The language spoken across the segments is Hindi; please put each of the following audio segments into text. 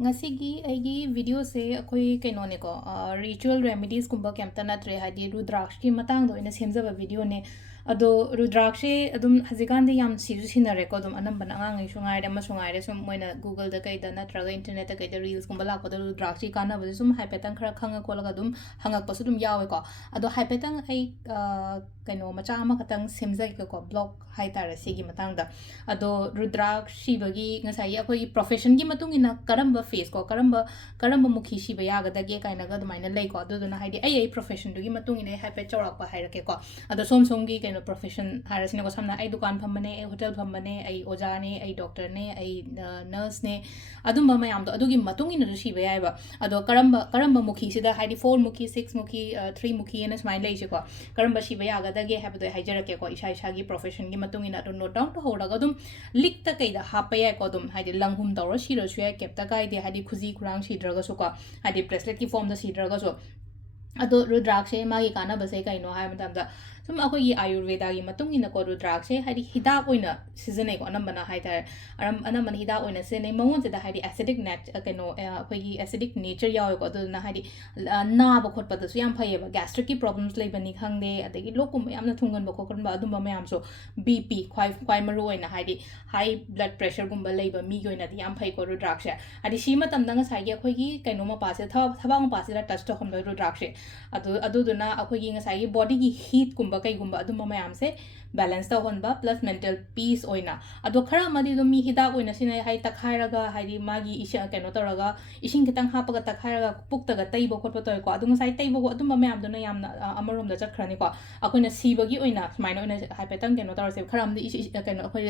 Ngasigi aigi video se akoi kaino ne ko ritual remedies kumba kemta natre hadi Rudraksh ki matang do ina semjaba video ne ado Rudraksh adum hazikan de yam siju sinare ko adum anam bana ngai sungai de ma sungai de sum moina Google da kai da natraga internet da kai da reels kumba la ko da Rudraksh ki kana ba sum hypetang khara khanga ko laga dum hangak pasu dum yawe ko ado hypetang ai kaino macha ama katang semjai ko blog hai tara sigi matang da ado Rudraksh Sibagi ngasai akoi profession gi matung ina karamba face ko karamba mukhi shiba yagadage kaina ga dumaina lei ko aduduna haidi ai profession dugi matung ine hape chorak pa hairake ko ado som gi kaino profession harasine ko samna ai dukan phambane ai hotel phambane ai oja ne ai doctor ne ai nurse ne adumba mayam do adugi matung ina shiba yaiba ado karamba mukhi sida haidi 4 mukhi 6 mukhi 3 mukhi ena smile lei ko karamba shiba yagadage habdo haijarake ko isha isha gi profession gi matung ina do note down to horaga dum likta kaida hapaya ko dum haidi langhum tawra shiro shwe kepta kaide hadi khuzi kurang sidragasu ko hadi bracelet ki form da sidragasu ado Rudraksh magi kana base kaino hai matamda sum akoi ayurveda gi matung ina ko Rudraksh hadi hida oina season ko anambana hai tar anambana hida oina se nei mangon da hadi acidic nat kaino akoi gi acidic nature yaw ko ado na hadi na ba khot pa da su yam phai ba gastric ki problems lei bani khangde adagi lokum yam na thungan ba ko kan ba adum ba mayam so bp kwai maru oina hadi high blood pressure gumba lei ba mi gi oina yam phai ko Rudraksh hadi shi matam da nga sai gi akoi gi kaino ma pa se thaba ma pa se da touch to kham Rudraksh aduduna akhoi gi ngasai gi body gi heat kumba kai gumba adum mayam se balance ta honba plus mental peace oina ado khara madi do mi hida oina sina hai takhairaga haidi magi isha keno toraga ising kitang hapaga takhairaga puktaga taibo khotpa toy ko adu ngasai taibo ko adum mayam do na yamna amarom da chakhrani ko akoina sibagi oina smaina oina hai petang keno torase kharam di keno akhoi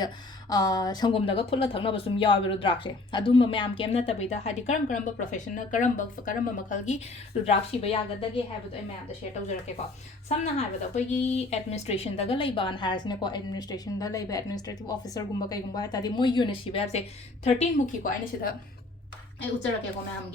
sangom daga phula thakna basum yaw Rudraksh adum mayam kemna tabida haidi karamba professional karamba makhalgi Rudraksh ba yagadage habit I ma'am the share tawjarake ko samna habada pagi administration daga laiban harasne ko administration da laiba administrative officer gumba kai gumba tadi moi yune shiba se 13 mukhi ko aina sida ai ujarake ko ma'am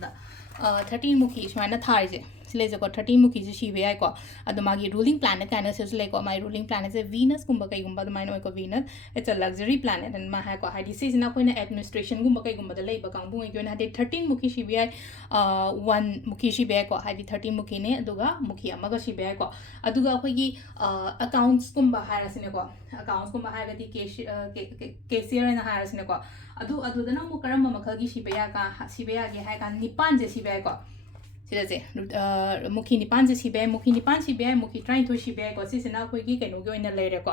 da 13 mukhi smaina tharise sile ko 13 mukhi ji shiba ai ko adu magi ruling planet kana se sile ko my ruling planet is Venus gumba kai gumba da maina ko Venus it's a luxury planet and ma ha ko hadi se sina ko na administration gumba kai gumba da laiba kang bungai ko na hadi 13 mukhi shiba ai 1 mukhi shiba ko hadi 13 mukhi ne aduga mukhi amaga shiba ko aduga ko gi accounts gumba harasine ko accounts gumba haragati cashier na harasine ko adu da na mu karamba makhagi shiba ga hai kan nipan je shiba ko Sirse मुखी निपान से सिबे मुखी निपान सिबे मुखी ट्राइन तो सिबे को सिसना कोई की केनो के ओइना लेरे को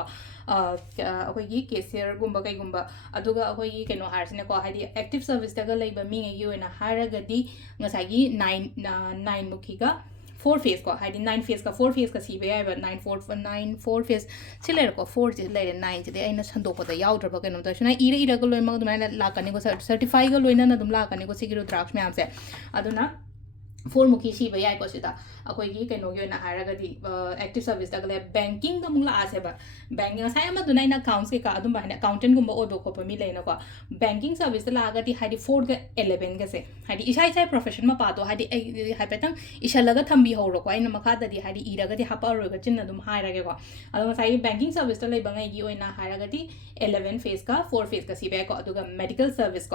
अखोई की केसियर गुम्बा कई गुम्बा अदुगा अखोई की केनो हारसने को हादी एक्टिव सर्विस तगा लेबा मिंगे की ओइना हारगदी ngसागी 9 मुखी का 4 फेस को हादी 9 फेस का 4 फेस का सिबे आइबा 9 फेस सिलेर को 4 जे लेरे 9 जे आइना संदोपदा याउद्रबा केनो त सुना इरा को लोइमा दुमाइना लाकने को सर्टिफाई को लोइना न दुम लाकने को सिगिरु Rudraksh मैम से अदुना 4 मुखी शिबा याइ को सिदा अखोई की केनो गे ना हारगदी एक्टिव सर्विस तगले बैंकिंग द मुंगला आसेबा बैंकिंग साय अमा दुनाइना अकाउंट्स के का अदुम बाइना अकाउंटेंट गुम्बा ओइबो खोप मी लेना को बैंकिंग सर्विस ला आगती हादी 4 के 11 के से हादी इसाई प्रोफेशन मा पातो हादी हाइपेतंग इसा लगा थंबी होरो को आइना मखा ददी हादी इरागदी हापा रो ग चिन्ना दुम हाइरागे को अदुम साई बैंकिंग सर्विस त लेबा ngai gi ओइना हारगदी 11 फेस का 4 फेस का सिबे को अदुगा मेडिकल सर्विस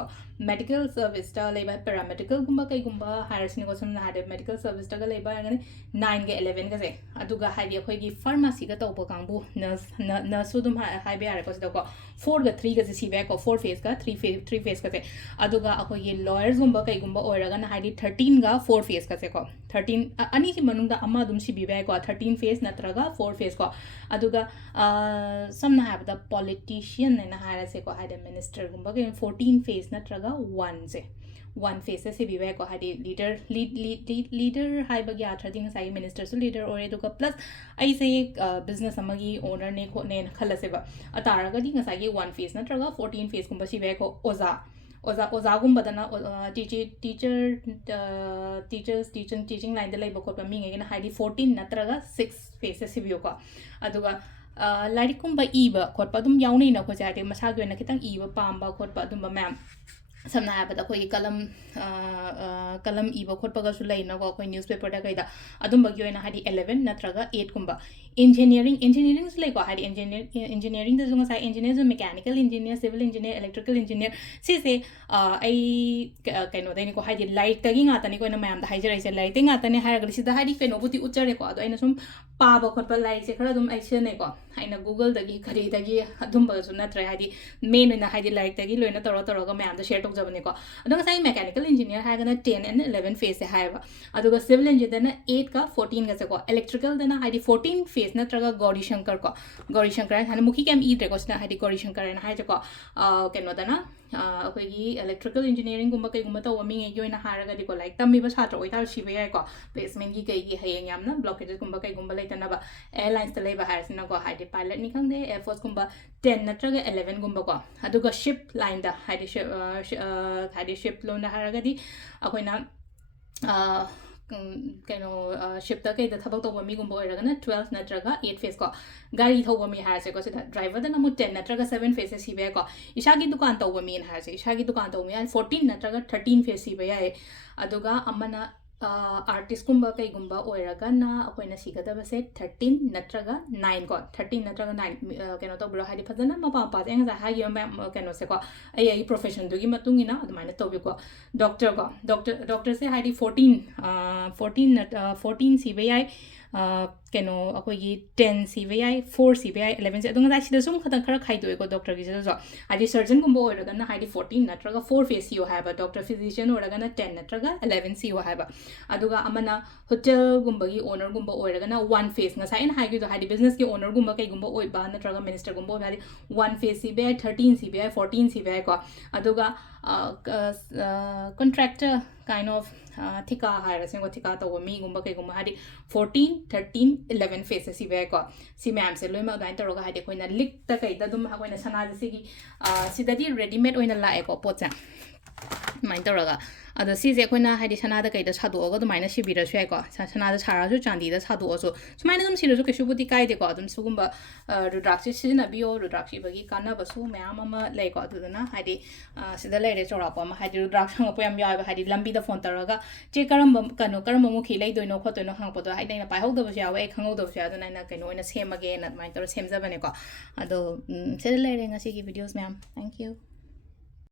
त लेबा पैरामेडिकल गुम्बा कई गुम्बा हायरसनी को सुन हादे मेडिकल सर्विस तगा लेबा 9 के 11 का से अदुगा हाइडी अखोई की फार्मेसी का तौप कांगबु नर्स दुम हाइबे आरे को को 4 का 3 का से सिबे को 4 फेस का 3 फेस का से अदुगा अखोई ये लॉयर्स गुम्बा कई गुम्बा ओइरगा ना हाइडी 13 का 4 फेस का से को 13 अनि की मनुंदा अमा दुम सिबिबे को 13 फेस नत्रगा 4 फेस को अदुगा समना हाबदा पॉलिटिशियन ने ना हारा से को हाइडे मिनिस्टर गुम्बा के 14 फेस नत्रगा 1 से 1 फेस से भी को हादी लीडर हाइब गया थर्टिंग साई मिनिस्टर सु लीडर और एदुका प्लस आई से बिजनेस अमगी ओनर ने खो ने खलसेबा अतारगदी ngसाई 1 फेस नत्रगा 14 फेस गुम्बा सिबे को ओजा गुम्बदना टीचिंग लाइन द लेबो को मिंगे ना हादी 14 नत्रगा 6 फेस से सिबियो को अदुगा लाइक कुंबा इबा खोटपा दुम याउनी ना को जाते मसा गे ना खितंग इबा पाम्बा खोटपा दुम ma'am samna habada koi kalam kalam iba khotpaga su leina ko koi newspaper da kaida adum bagi oina hadi 11 natraga 8 kumba engineering su lei ko hadi engineering da zunga sai engineer zu mechanical engineer civil engineer electrical engineer si se ai kaino dai ni ko hadi light tagi nga tani ko na mayam da haijara ise light nga tani haraga si da hadi kaino buti uchare ko ado aina sum पाब खोप लाइक से खर ऐसेको अगर गूगलदगी करीदगी नत्रे हाई मेन हाई लाइक लोन तौर तौर मैम शेयर तौजबनेको अगर मेकानिकल इंजीनियर है 10 and 11 फेस से है सिविल इंजीनियर 8 का 14 का सेको इलेक्ट्रिकल हाई 14 फेस नत्रगा गौरी शंकर है मुखी कैम इद्रेको हाई गौरी शंकर है कहोदना अखोगी इलेक्ट्रिकल इंजीनियरिंग कईगुम तब मीगदी लाइक तमीब छात्र होता सिब याको प्लेसमेंट की कई हयेंग यामना ब्लॉकेजेसगुम कईगुम लेटनब एयरलाइंस लेबको हाई पायलट नि खंगे एयरफोर्सगुम 10 नत्रग 11 गुम्बको शिप लाइन हाई शिप लोन अखोना कहीं शिप कई थब तब मीगुब 12 नत्रग 8 फेस को गाड़ी थोब मी है ड्राइवर नमु 10 नत्रग 7 फेस सिबको इसा की दुकान तब मी है इसा की दुकान तब मी 14 नत्रग 13 फेस सिब है आर्टिस्टगुम कईगुम अखोना सिगदबसे 13 नत्रग 9 को 13 नत्रग 9 कहो तब्रो है फजना मपा मपाजे है मैम कहोसेको आई प्रोफेशन तौबको डॉक्टर से है 14 सिब याई कहो अखोगी 10 सिब याई 4 सिब याई 11 से सूम खत खर खाईदोको डॉक्टर की है सर्जनगुम है 14 नत्रग 4 फेस सियो है डॉक्टर फिजिशियन होरगना 10 नत्रग 11 सियो है होटेलगुम की ओनरगुम 1 फेस है बिजनेस की ओनरगुम कईगुम नत्रग मिनिस्टरगुम 1 फेस सिब याई 13 सिब याई 14 सिब याई कॉन्ट्रैक्टर काइंड ऑफ थिका है थिका तब मीगुम कईगुम 14 13 11 फेस सिब याई सी मैम से लोम अदान तौर है लिक कई सनादी रेडीमेड लाएको पोचे तौर अदो सीजे अखोना हाइदि सनादा कईदा सादोगा दुमाइना सिबिरसु याइको सनादा सारासु चांदीदा सादोसु सुमाइना दुम सिरसु कैसुबुदि काइदेको अदुम सुगुम्बा रुद्राक्ष सिजिनाबियो रुद्राक्ष बगी कानाबसु मयाम अमा लेको अदुदना हाइदि सिदा लेरे चोरापो अमा हाइदि रुद्राक्ष हंगपो याम याइबा हाइदि लंबीदा फोन तौरगा चे करम मुखी लेदोइनो खोतोइनो हंगपोदो हाइदि ना पाइहौदबसु यावे ए खंगौदबसु यादो ना कइनो ओइना सेमगे ना दुमाइन तौर सेमजबनेको अदो सिदा लेरे ngasi की वीडियोस मैम थैंक यू